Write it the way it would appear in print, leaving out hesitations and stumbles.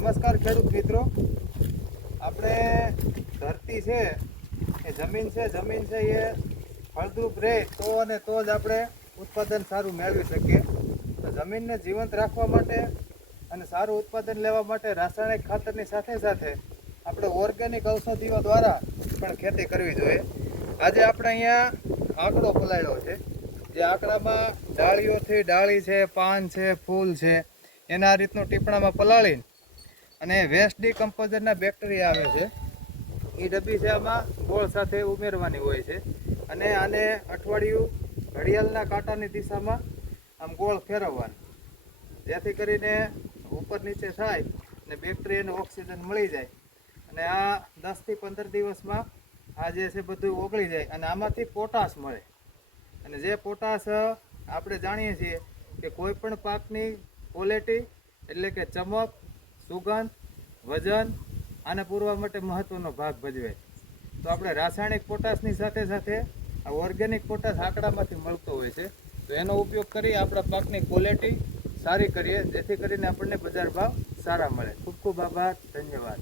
નમસ્કાર ખેડૂત મિત્રો, આપણે ધરતી છે એ જમીન છે એ ફળદ્રુપ રહે તો જ આપણે ઉત્પાદન સારું મેળવી શકીએ. તો જમીનને જીવંત રાખવા માટે અને સારું ઉત્પાદન લેવા માટે રાસાયણિક ખાતરની સાથે સાથે આપણે ઓર્ગેનિક ઔષધિઓ દ્વારા પણ ખેતી કરવી જોઈએ. આજે આપણે અહીંયા આંકડો પલાળ્યો છે, જે આંકડામાં ડાળીઓથી ડાળી છે, પાન છે, ફૂલ છે, એના રીતનું ટીપણામાં પલાળીને અને વેસ્ટ ડીકમ્પોઝરના બેક્ટેરિયા આવે છે એ ડબ્બી છે આમાં ગોળ સાથે ઉમેરવાની હોય છે અને આને અઠવાડિયું ઘડિયાળના કાંટાની દિશામાં આમ ગોળ ફેરવવાનું, જેથી કરીને ઉપર નીચે થાય અને બેક્ટેરિયાને ઓક્સિજન મળી જાય અને આ 10 થી 15 દિવસમાં આ જે છે બધું ઓગળી જાય અને આમાંથી પોટાશ મળે. અને જે પોટાશ આપણે જાણીએ છીએ કે કોઈ પણ પાકની ક્વોલિટી એટલે કે ચમક, સુગંધ, વજન આને પૂરવા માટે મહત્વનો ભાગ ભજવે. તો આપણે રાસાયણિક પોટાશની સાથે સાથે આ ઓર્ગેનિક પોટાશ આંકડામાંથી મળતો હોય છે, તો એનો ઉપયોગ કરી આપણા પાકની ક્વોલિટી સારી કરીએ, જેથી કરીને આપણને બજાર ભાવ સારા મળે. ખૂબ ખૂબ આભાર, ધન્યવાદ.